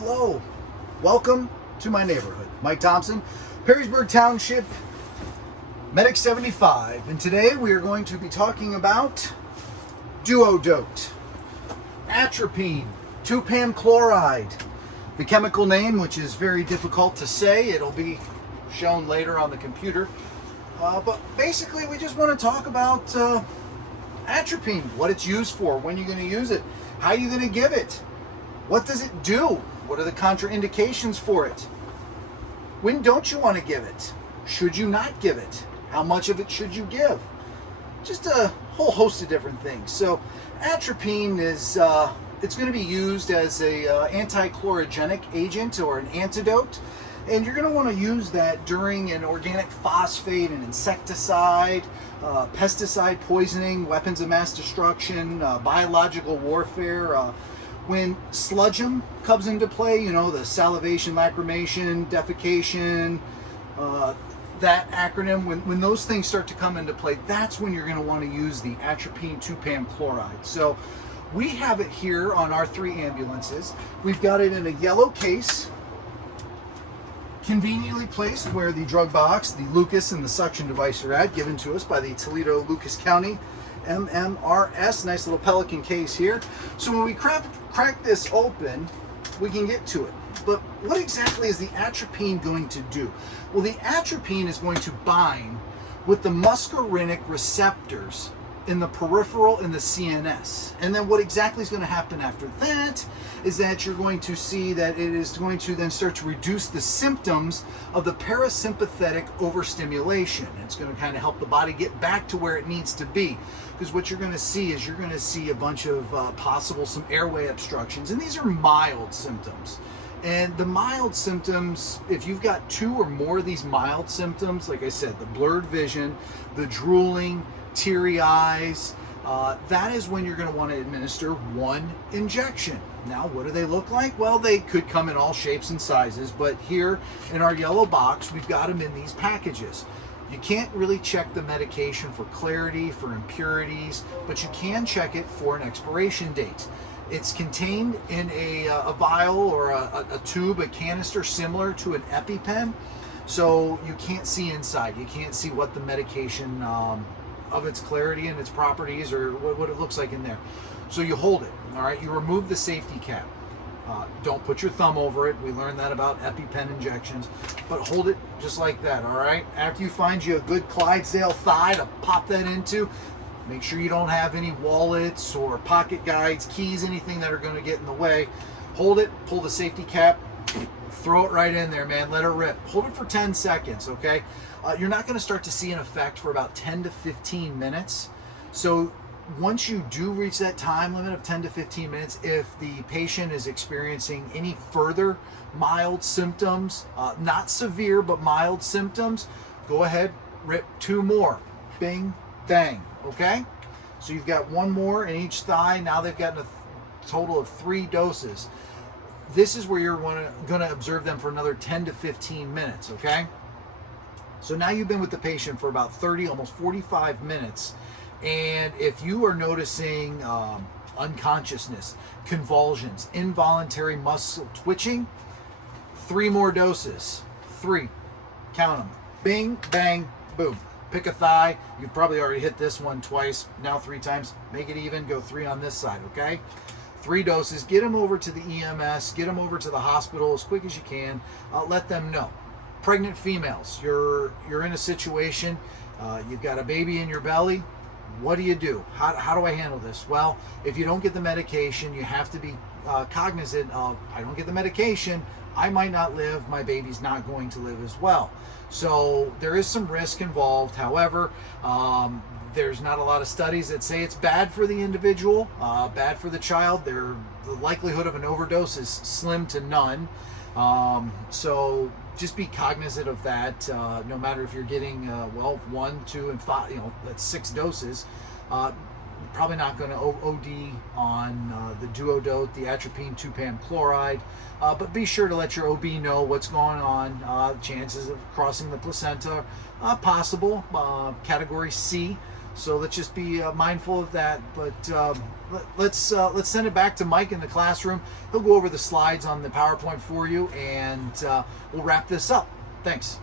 Hello, welcome to my neighborhood. Mike Thompson, Perrysburg Township, Medic 75, and today we are going to be talking about DuoDote, atropine, 2-pan chloride. The chemical name, which is very difficult to say, it'll be shown later on the computer. But basically we just want to talk about atropine, what it's used for, when you're going to use it, how you're going to give it, what does it do, what are the contraindications for it, when don't you want to give it, should you not give it, how much of it should you give, just a whole host of different things. So atropine is it's going to be used as a anti-chlorogenic agent or an antidote, and you're going to want to use that during an organic phosphate, an insecticide, pesticide poisoning, weapons of mass destruction, biological warfare. When sludgem comes into play, you know, the salivation, lacrimation, defecation, that acronym, when those things start to come into play, that's when you're going to want to use the atropine 2-pan chloride. So we have it here on our 3 ambulances. We've got it in a yellow case, conveniently placed where the drug box, the Lucas, and the suction device are at, given to us by the Toledo Lucas County MMRS. Nice little Pelican case here. So when we crack this open, we can get to it. But what exactly is the atropine going to do? Well, the atropine is going to bind with the muscarinic receptors in the peripheral and the CNS. And then what exactly is going to happen after that is that you're going to see that it is going to then start to reduce the symptoms of the parasympathetic overstimulation. It's going to kind of help the body get back to where it needs to be. Because what you're going to see is you're going to see a bunch of some airway obstructions. And these are mild symptoms. And the mild symptoms, if you've got 2 or more of these mild symptoms, like I said, the blurred vision, the drooling, teary eyes, that is when you're going to want to administer 1 injection. Now, what do they look like? Well, they could come in all shapes and sizes, but here in our yellow box, we've got them in these packages. You can't really check the medication for clarity, for impurities, but you can check it for an expiration date. It's contained in a vial or a tube, a canister similar to an EpiPen, so you can't see inside. You can't see what the medication of its clarity and its properties or what it looks like in there. So you hold it, all right? You remove the safety cap. Don't put your thumb over it. We learned that about EpiPen injections, but hold it just like that, all right? After you find you a good Clydesdale thigh to pop that into, make sure you don't have any wallets or pocket guides, keys, anything that are going to get in the way. Hold it, pull the safety cap, throw it right in there, man. Let it rip. Hold it for 10 seconds, okay? You're not going to start to see an effect for about 10 to 15 minutes. So once you do reach that time limit of 10 to 15 minutes, if the patient is experiencing any further mild symptoms, not severe, but mild symptoms, go ahead, rip 2 more. Bing, bang, okay? So you've got 1 more in each thigh. Now they've gotten a total of 3 doses. This is where you're going to observe them for another 10 to 15 minutes, okay? So now you've been with the patient for about 30, almost 45 minutes. And if you are noticing unconsciousness, convulsions, involuntary muscle twitching, 3 more doses. 3. Count them. Bing, bang, boom. Pick a thigh. You've probably already hit this one twice, now 3 times. Make it even. Go 3 on this side, okay? 3 doses. Get them over to the EMS. Get them over to the hospital as quick as you can. Let them know. Pregnant females, you're in a situation, you've got a baby in your belly. What do you do? How do I handle this? Well, if you don't get the medication, you have to be cognizant of, I don't get the medication, I might not live, my baby's not going to live as well. So there is some risk involved. However, there's not a lot of studies that say it's bad for the individual, bad for the child. The likelihood of an overdose is slim to none. So just be cognizant of that. No matter if you're getting 1, 2, and 5, that's 6 doses. Probably not going to OD on the DuoDote, the atropine 2-pan chloride, but be sure to let your OB know what's going on. Chances of crossing the placenta possible, category C. So let's just be mindful of that. But let's send it back to Mike in the classroom. He'll go over the slides on the PowerPoint for you, and we'll wrap this up. Thanks.